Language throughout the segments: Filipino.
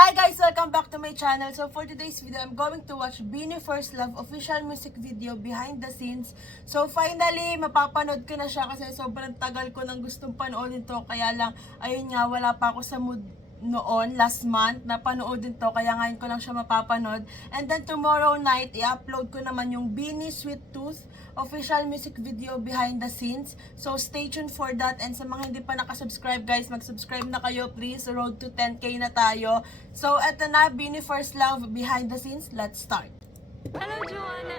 Hi guys! Welcome back to my channel. So for today's video, I'm going to watch Beanie First Love official music video behind the scenes. So finally, mapapanood ko na siya kasi sobrang tagal ko nang gustong panoorin to. Kaya lang, ayun nga, wala pa ako sa mood noon, last month, na panoodin to. Kaya ngayon ko lang siya mapapanood. And then tomorrow night, i-upload ko naman yung Beanie Sweet Tooth official music video behind the scenes. So stay tuned for that. And sa mga hindi pa nakasubscribe guys, mag-subscribe na kayo please. Road to 10k na tayo. So eto na, Beanie First Love behind the scenes. Let's start. Hello, Joanna.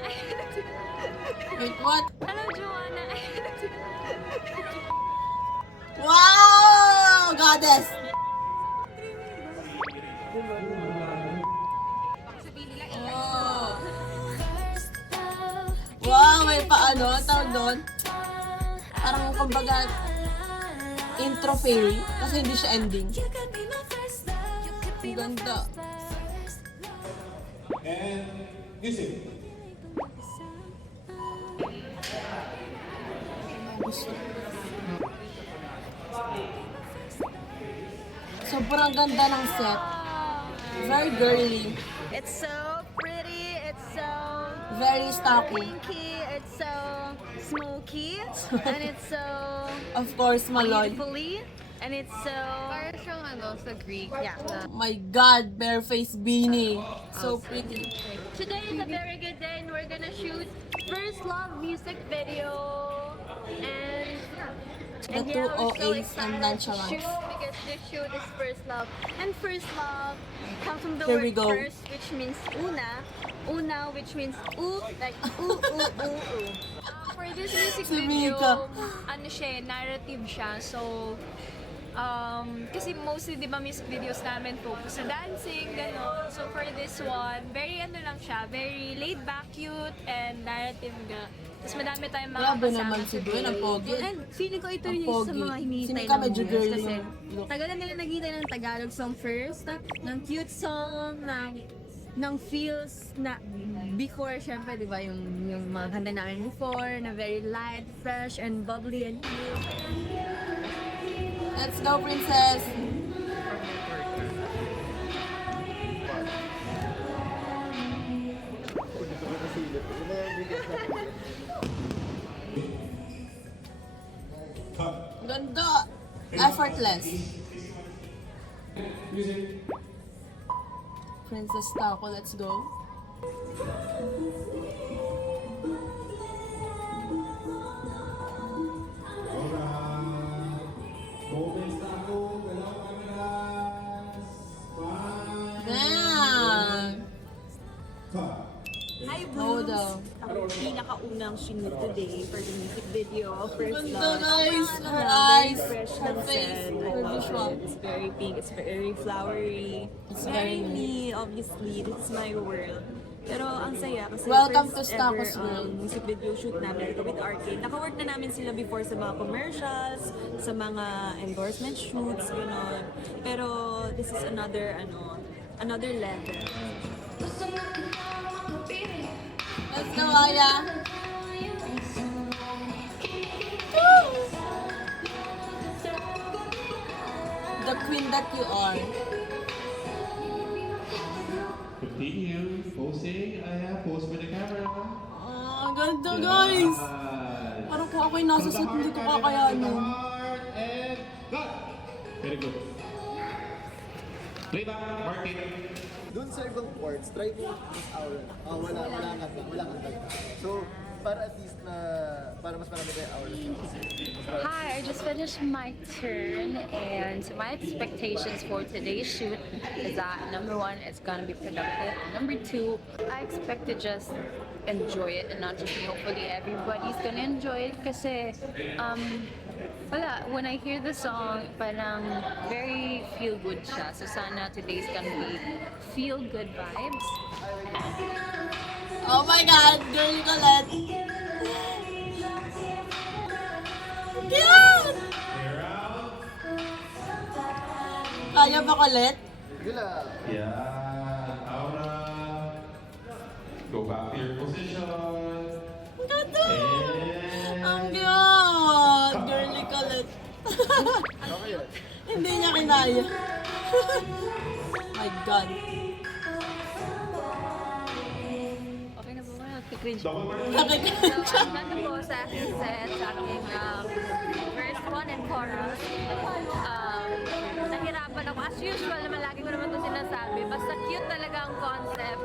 Wait, what? Hello, Joanna. Wow! Goddess! Oh. Wow, may paano, tawag doon. Parang kumbaga intro fail kasi hindi siya ending. Ang ganda. And music. Sobrang ganda ng set. Very girly. It's so pretty. It's so Very stocky. pinky. It's so smoky. And it's so Of course, Maloy. beautifully. And it's so... Parang siyang sa Greek. Yeah. My God, bare face beanie. So pretty. Today is a very good day and we're gonna shoot First Love music video. And The two we're so OAs and excited to nonchalance. shoot because this shoot is First Love. And First Love comes from the Here we word go. first, which means una. Una, which means ooh, like ooh, ooh, ooh, ooh. For this music Si video, Mika. ano siya, narrative siya. So, kasi mostly, di ba, music videos namin focus sa dancing, gano'n. So, for this one, very ano lang siya, very laid back, cute, and narrative nga. Tapos madami tayong mga Grabe kasama naman si today. Dwayne, ang pogi. And feeling ko ito Ang rin yung sa pogi. mga hinihintay Sino ka ng medyo viewers girly kasi yung look? tagal na nila naghihintay ng Tagalog song first, ng cute song, ng feels na before, syempre, di ba, yung mga kanta namin before, na very light, fresh, and bubbly, and cute. Let's go, princess! Ganda! Effortless. Music. Princess Taco, let's go. Damn! Hi, Hold Blues! on. Ako yung pinakaunang shoot today for the music video. First Ganda love. guys! Her Very eyes, fresh her ng face, scent. I her love visual. it. It's very pink. It's very flowery. It's very very me, obviously. This is my world. Pero ang saya kasi Welcome first to Stacos ever World. music video shoot namin ito with Arcade. Naka-work na namin sila before sa mga commercials, sa mga endorsement shoots, gano'n. Pero this is another level. Let's go, Aya! The queen that you are. Continue. Posing. Pose for the camera. Ang ganda guys! Parang kung ako'y nasa set, hindi ko kakayanin. And go! Very good. Playback, Martin. Doon sa ibang parts, try mo mas hour. Wala kang So, para at least para mas marami tayong hours. Hi, I just finished my turn, and my expectations for today's shoot is that number one, it's gonna be productive. Number two, I expect to just enjoy it and not just me. Hopefully, everybody's gonna enjoy it. Kasi, when I hear the song, parang very feel good siya. So sana today's gonna be feel good vibes. Oh my God! Girly Colette! Cute! Kaya ba Colette? Gila. Yeah. Aura. Go back to your position. Ang ganda! And Ang cute! Girly Colette. Okay yun. Hindi niya kinaya. my God. Okay na po ba? Nagkikringe. Bakit? So, nandun po sa aking set, sa aking first one and chorus. Nahirapan ako. As usual naman, lagi ko naman ito sinasabi. Basta cute talaga ang concept.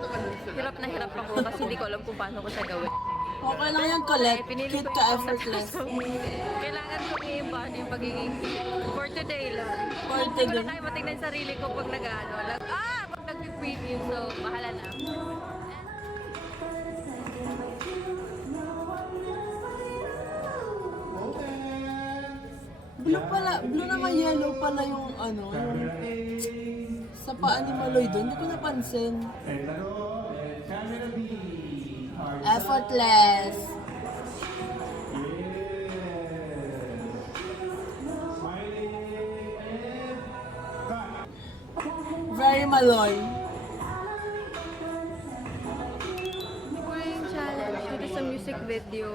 Hirap na hirap ako kasi hindi ko alam kung paano ko siya gawin. Okay lang yan, Colette. Pinili Cute ko ka, yung effortless. Kailangan ko i-embody yung pagiging for today lang. For Hindi ko today. na kaya matignan yung sarili ko pag nag-ano. Pag nag-preview. So, bahala na. Blue naman yellow pala yung ano, yung sa paa ni Maloy doon. Hindi ko napansin. And ano, and camera B. Hard Effortless. Smiling and cut. Very Maloy. Siguro yung challenge dito sa music video,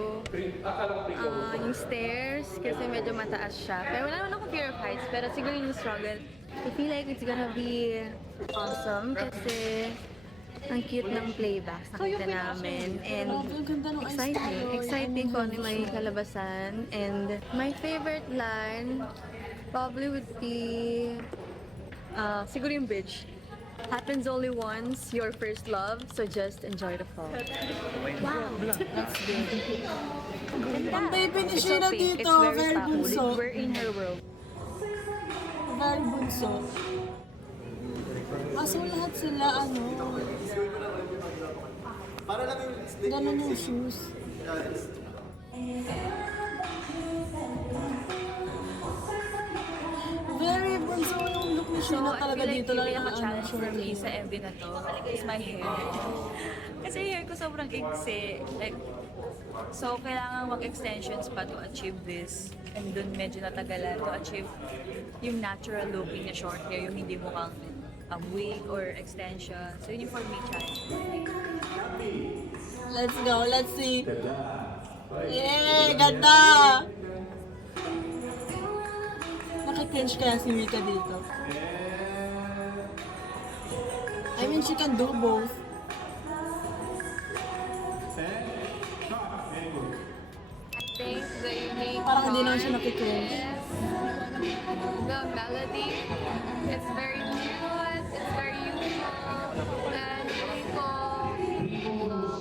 yung stairs, kasi medyo mataas siya. Pero wala naman ako fear of heights, pero siguro yung struggle. I feel like it's gonna be awesome kasi ang cute ng playbacks nakita namin. And Ang ganda ng exciting kung ano yung may kalabasan. And my favorite line probably would be siguro yung bridge. Happens only once, your first love, so just enjoy the fall. Ang baby ni It's Sheena so pink, dito, it's very very bunso. We're in her world. Very bunso. Kaso lahat sila, ano, Para lang yung stick. ganun yung shoes. Very bunso yung look ni So, Sheena I talaga feel like dito. yung Lang yung pinaka-challenge for short me hair. sa MV na to is my hair. Kasi hair ko sobrang iksi. Like, so, kailangan mag-extensions pa to achieve this. And dun medyo natagalan to achieve yung natural looking na short hair, yung hindi mukhang wig or extension. So, yun yung for me challenge. Let's go, let's see. Yay, ganda! Nakikringe kaya si Mika dito. I mean, she can do both. I think the unique Parang hindi naman siya part nakikringe. is the melody. It's very cute, it's very youthful, and feeling ko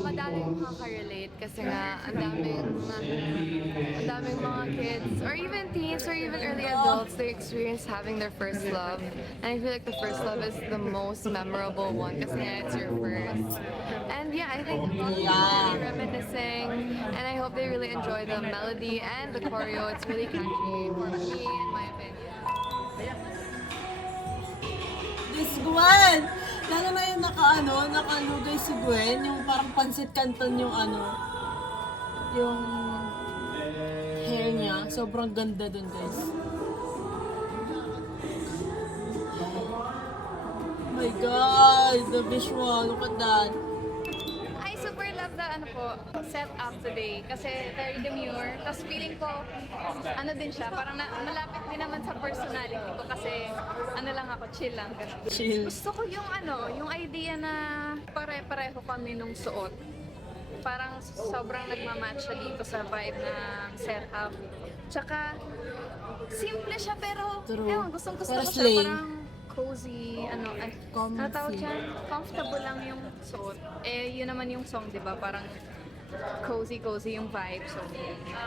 madaming makaka-relate kasi nga ang daming mga kids or even teens or even early adults, they experience having their first love. And I feel like the first love is the most memorable one kasi nga it's your first. And yeah, I think the song is really reminiscing, and I hope they really enjoy the melody and the choreo. It's really catchy for me, in my opinion. This Gwen! Lalo na yung nakalugay si Gwen, yung parang pansit canton yung yung hair niya. Sobrang ganda dun, guys. Oh my God! The visual, look at that. I super love the setup today kasi very demure. Tapos feeling ko, din siya, parang malapit din naman sa personality ko kasi lang ako, chill lang. Ganun. Chill. Gusto ko yung idea na pare-pareho kami nung suot. Parang sobrang nagmamatch siya dito sa vibe ng setup. Tsaka, simple siya pero, True. gustong-gusto Pero ko slay. siya. Parang cozy, Comfy. tawag dyan? Comfortable lang yung suot. Yun naman yung song, di ba? Parang cozy yung vibe. So,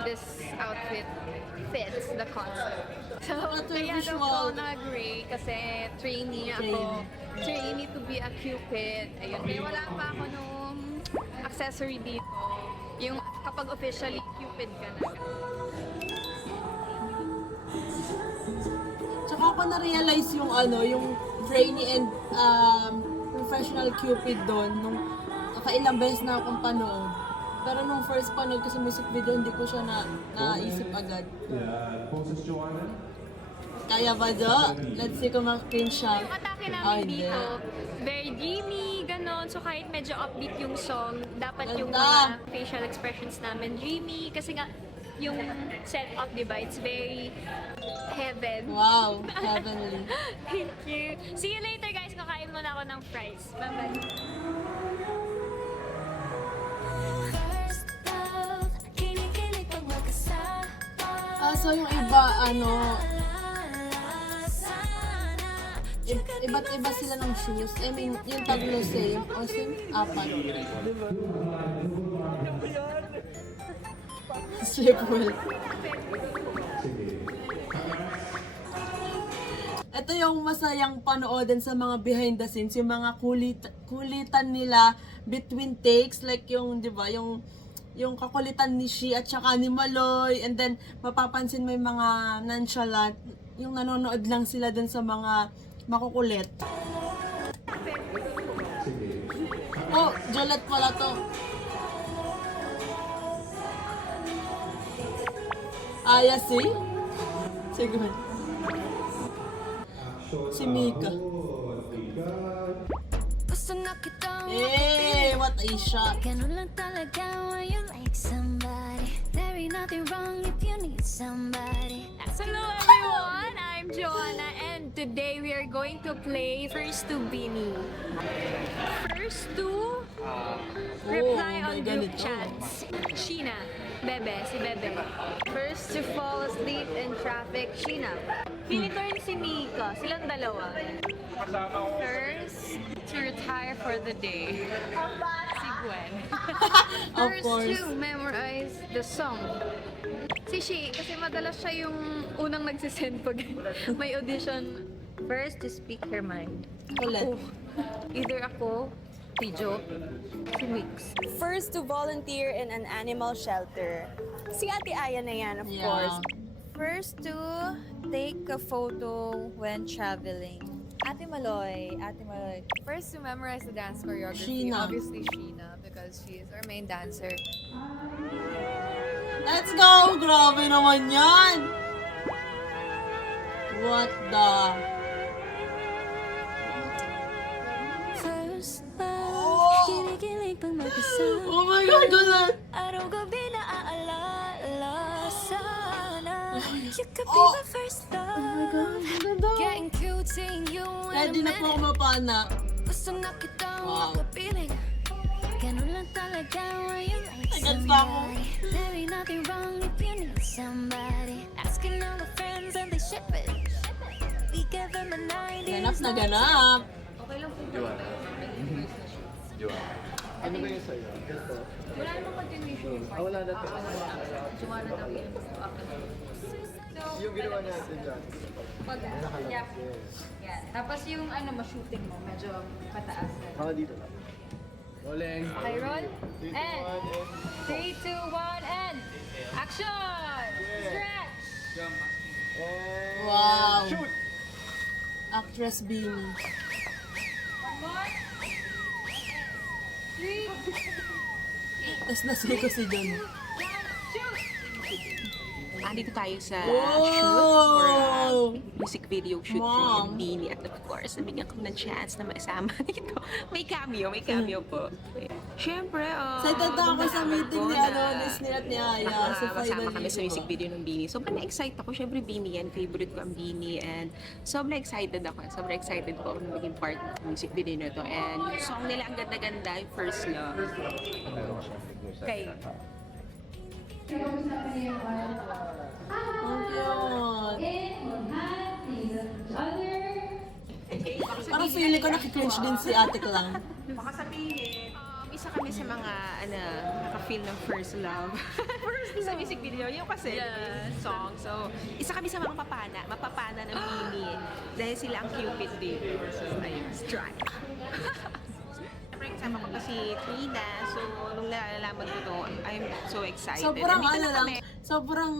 this outfit fits the concept. So, At yung kaya daw visual. ko na-agree kasi trainee ako. Trainee to be a cupid. Ayun. Kaya wala pa ako nung accessory dito. Yung kapag officially cupid ka na. Tsaka ako na-realize yung yung trainee and professional cupid doon nung nakailang beses na akong panood. Pero nung first panood ko sa music video, hindi ko siya naisip agad. Yeah, poses Joanna. Kaya ba do? Let's see kung makakrin siya. Yung atake Ah, namin hindi. dito, very dreamy, ganon. So kahit medyo upbeat yung song, dapat yung Ganda. mga facial expressions namin dreamy. Kasi nga, yung setup, di ba? It's very heaven. Wow, heavenly. Thank you. See you later, guys. Kakain muna ako ng fries. Bye-bye. So yung iba, iba't iba sila ng shoes. I mean, yung tatlo same. O same, apat. Slipwell. Ito yung masayang panoodin sa mga behind the scenes, yung mga kulitan nila between takes, like yung, di ba, yung kakulitan ni Shi at saka ni Maloy, and then mapapansin may mga nonchalant, yung nanonood lang sila dun sa mga makukulit. Oh, Jolette pala to. Aya si? Siguro. Si Mika. Eh, what a shot. Ganun lang talaga when you like somebody. There ain't nothing wrong if you need somebody. Hello everyone, I'm Joanna and today we are going to play First to Beanie. First to reply may on group ganito. chats. Sheena, Bebe, si Bebe. First to fall asleep in traffic, Sheena. Piniturn si Mika, silang dalawa. First to retire for the day, si Gwen. Of First course. to memorize the song. Si Shi, kasi madalas siya yung unang nagsisend pag may audition. First, to speak her mind. Colette. Either ako, si Jo, si Mix. First to volunteer in an animal shelter. Si Ate Aya na yan, of Yeah. course. First to take a photo when traveling. Ate Maloy. First to memorize the dance choreography, Sheena. obviously Sheena, because she is our main dancer. Let's go! Grabe naman yan! What the... First love, Oh! kinikilig pag mag-isa. Oh my God, Colette! Araw-gabi na aalala sana. You could be Oh! my first love. Oh my God, ang ganda. Getting cute, seeing you in a Ready na po ako minute. mapana. Gusto na kitang Wow. makapiling. Ganun lang talaga when you like Agad pa ako. somebody. There ain't nothing wrong if you need somebody. Asking all the friends and they ship it. We give them a 90s. Ganap na ganap. Okay lang po ba? Ano ba yung sa'yo? Ganito? Wala namang continuation yung part. Wala na to. Joanna daw yun. Yung ginawa natin dyan. Pag, yeah. Yeah. Tapos yung ma-shooting mo, medyo pataas. Baka dito lang. Rolling. Okay, roll. 3, 2, And 1, and... 3, 2, 1, and action! Stretch! And... Wow. Shoot! Actress Beanie. One more. 3, Tapos nasili ko si John. 1, shoot! Andito tayo sa Wow! shoot for music video shoot Mom. ko yung Beanie. At of course, nabigyan ko ng chance na maisama dito. May cameo po. Siyempre, Excited na ako sa meeting ni Disney at ni Aya. So kasama finally kami sa music ko. video ng Beanie. Sobrang na-excite ako. Siyempre, Beanie yan. Favorite ko ang Beanie. And sobrang excited ako. Sobrang excited ko na maging part ng music video na to. And yung song nila ang ganda-ganda, yung First Love. Okay. Ang cute. Parang feeling ko nakikringe din si Ate Klang. Baka sabihin, isa kami sa mga naka-feel ng First Love. Sa music video. Yung kasi song. So, isa kami sa mga mapapana ng Beanie. Dahil sila ang Cupid dito. So, ayun, strike. Siyempre, kasama ko pa si Trina. So, nung nalalaman ko to, I'm so excited. Sobrang Nandito ano na lang, kami. sobrang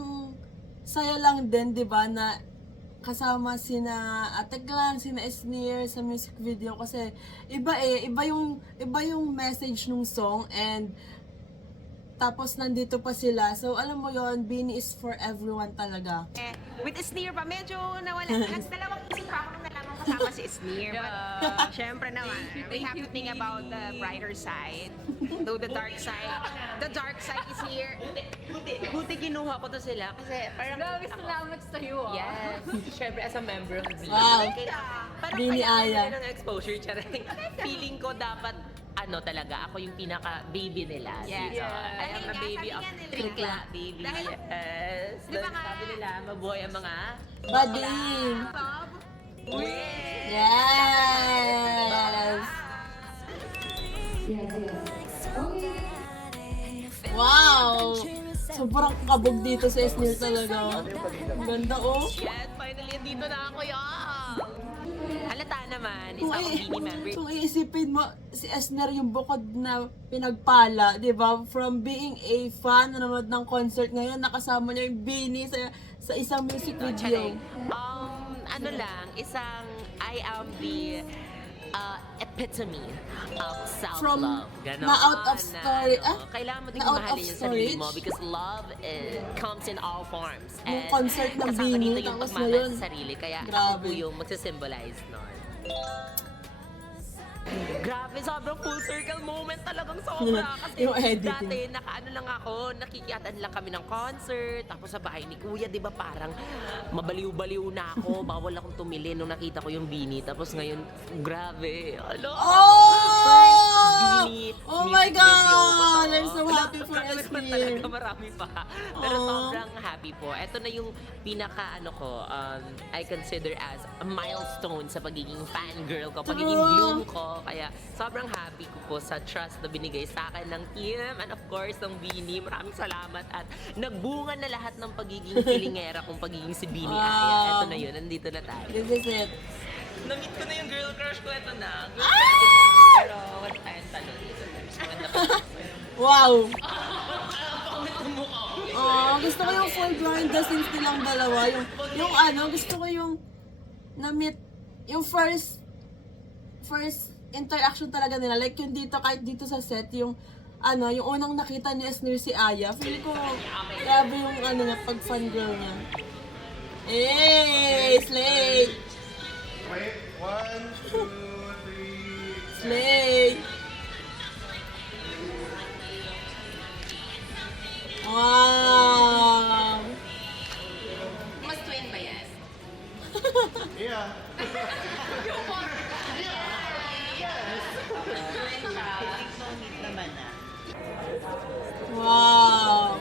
saya lang din, di ba, na kasama sina Ate Klang, sina Esnir sa music video kasi iba yung message ng song and tapos nandito pa sila. So alam mo yon, Beanie is for everyone talaga. With a sneer pa, medyo nawala. Dalawang isip pa ako nung nalaman ko kasama si Sneer. But, syempre naman, we have to think about the brighter side. Though the dark side is here. Buti kinuha ko to sila kasi parang... Grabe, salamat sa iyo. Yes. Siyempre, as a member of the Wow. Parang Bini kailangan Aya. nila ng exposure, charing. Feeling ko dapat, talaga, ako yung pinaka-baby nila. Yes. So, I am a baby of Trikla, baby. Yes. Sabi nila, mabuhay ang mga... Bading! Yes! Wow! Sobrang kabog dito sa Esnir talaga. Ang ganda, oh. Yes, finally, dito na ako, y'all. Halata naman, isa Kung, akong Bini member. kung iisipin mo, si Esner yung bukod na pinagpala, di ba? From being a fan, nanonood ng concert ngayon, nakasama niya yung Bini sa isang music video. Charing. I am the epitome of From self-love. Ganon. na out of story. Kailangan mo din Na out mahalin of yung sarili storage? mo because love comes in all forms. Yung concert ng kasama Bini, dito yung tapos pagmamahal ngayon. sa sarili. Kaya ako Grabe. po yung magsisymbolize nun. Grabe, sobrang full circle moment talagang sobra. Kasi Yung editing. dati, nakaano lang ako, nakikiyatan lang kami ng concert. Tapos sa bahay ni Kuya, di ba parang mabaliw-baliw na ako. Bawal akong tumili nung nakita ko yung Bini. Tapos ngayon, grabe. Alo, Oh! Bini Oh my music video ko God! to. I'm so happy for Marami pa Esnir. talaga, marami pa. Pero Aw. sobrang happy po. Ito na yung pinaka, I consider as a milestone sa pagiging fangirl ko, pagiging True. bloom ko. Kaya sobrang happy ko po sa trust na binigay sa akin ng team and of course ng Bini. Maraming salamat at nagbunga na lahat ng pagiging pilingera kong pagiging si Bini Aya. Wow. Ito na yun, nandito na tayo. This is it. Na-meet ko na yung girl crush ko, ito na. Pero wala tayong talon. Maganda pa. Wow! Oh, gusto ko yung full behind the scenes nilang dalawa. Gusto ko yung na-meet, yung first interaction talaga nila. Like yung dito, kahit dito sa set, yung unang nakita ni Esnir si Aya. Feel ko, grabe yung niya, pag fangirl niya. Hey! Slay! Wait, 1, 2, 3. Slay! Wow! Mas twin ba yan? Yeah. Wow!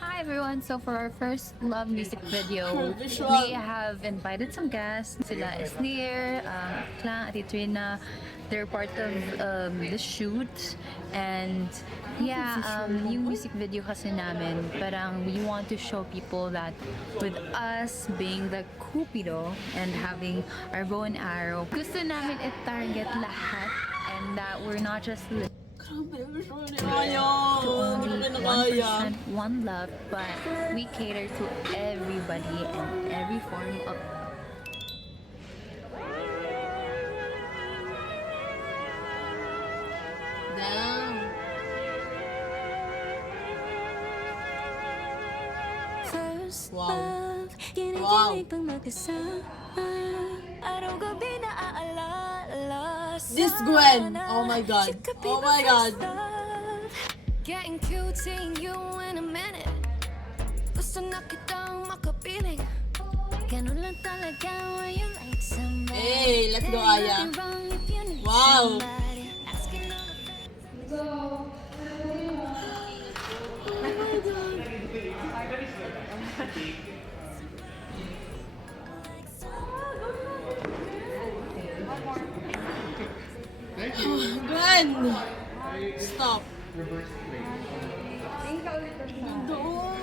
Hi everyone! So for our first love music video, Visual. we have invited some guests. Sila Esnir, Klang, Ati Trina. They're part of the shoot. And yeah, yung music video kasi namin, parang we want to show people that with us being the Cupido and having our bow and arrow, gusto namin i-target lahat and that we're not just Grabe, visual ni Aya! to only Grabe na kaya. 1%, one love, but we cater to everybody and every form of Damn! First Wow. love, Wow. kinikilig pang magkasama. Araw-gabi na aalala This Gwen! Oh my God! Oh my God! Getting cute, seeing you in a minute. Gusto na kitang makapiling. Ganun lang talaga when you like somebody. Hey, let's go, There ain't Aya. nothing wrong if you need Wow. somebody. Asking all the Gwen! Stop! Reverse play. Ganda, oh.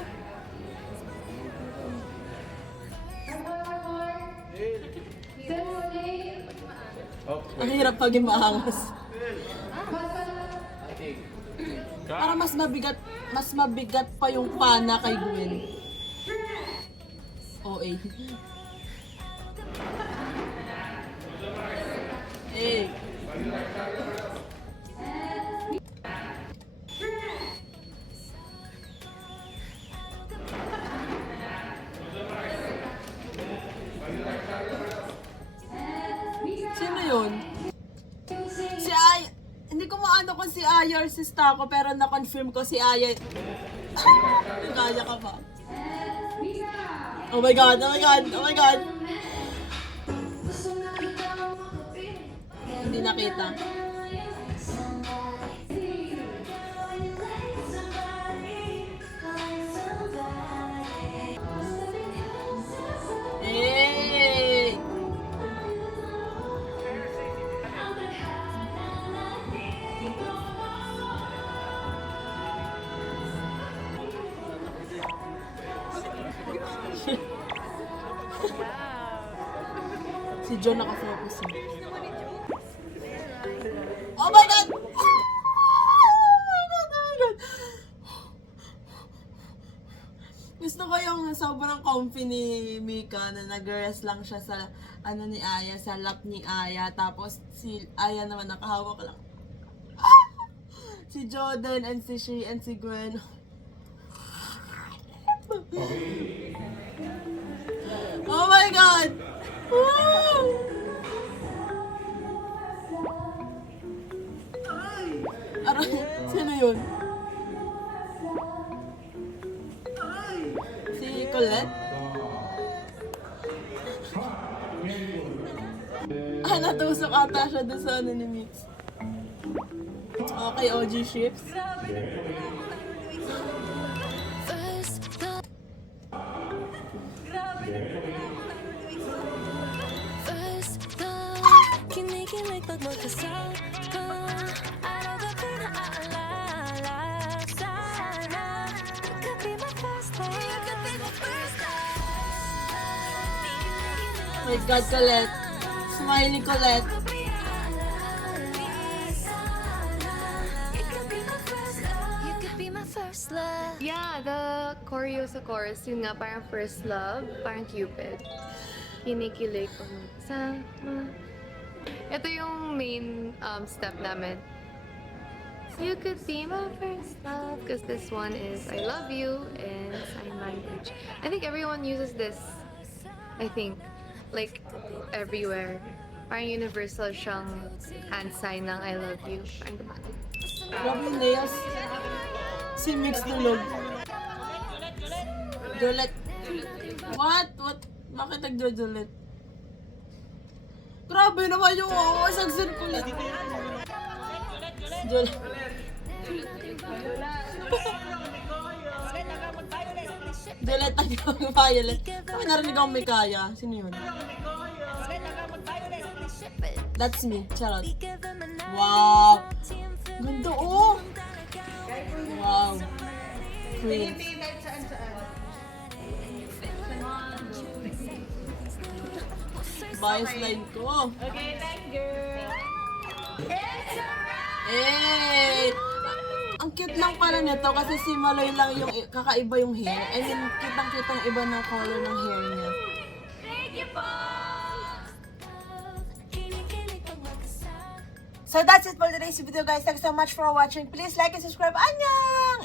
Oh, Ang hirap pag maangas. Para mas mabigat pa yung pana kay Gwen. OA. Eh. yun? Si Aya. Hindi ko maano kung si Aya or si Stako, pero na-confirm ko si Aya. Nagaya ka ba? Oh my God, oh my God, oh my God. Hindi nakita. Hey! Si John nakafocus eh. Oh my God! Gusto ko yung sobrang comfy ni Mika na nag-rest lang siya sa ano ni Aya, sa lap ni Aya. Tapos si Aya naman nakahawak lang. Si Jordan and si Shea and si Gwen. Oh my God! Wow! Aray, sino yun? Si Colette? Natusok ata siya doon sa ano ni Mix. Okay, OG Ships. Kinikilig pag magkasama, araw gabi na aalala. Sana you could be my first love. You could be my first love. My God, Colette. Smiley Colette. You could be my first love. You could be my first love. Yeah, the choreo sa chorus, yun nga, parang first love, parang Cupid. Kinikilig pag magkasama. Ito yung main step namin. You could be my first love, because this one is I love you and sign language. I think everyone uses this, I think, like everywhere. Parang universal siyang hand sign ng I love you. Parang dumating. Grabe yung nails. Si Mix tulog. Jolette. What? What? Bakit nag-Jolette? Grabe naman yung isang kulit. Jolette. Jolette ang Violet. Kami narinig akong may kaya. Sino yun? That's me. Charot. Wow! Ganda oh! Wow! Queen. Bias line ko. Okay, thanks, girl. Eh! Ang cute lang pala nito kasi si Maloy lang yung kakaiba yung hair. I mean, kitang-kitang iba na color ng hair niya. Thank you po. So that's it for today's video guys. Thanks so much for watching. Please like and subscribe. Annyeong!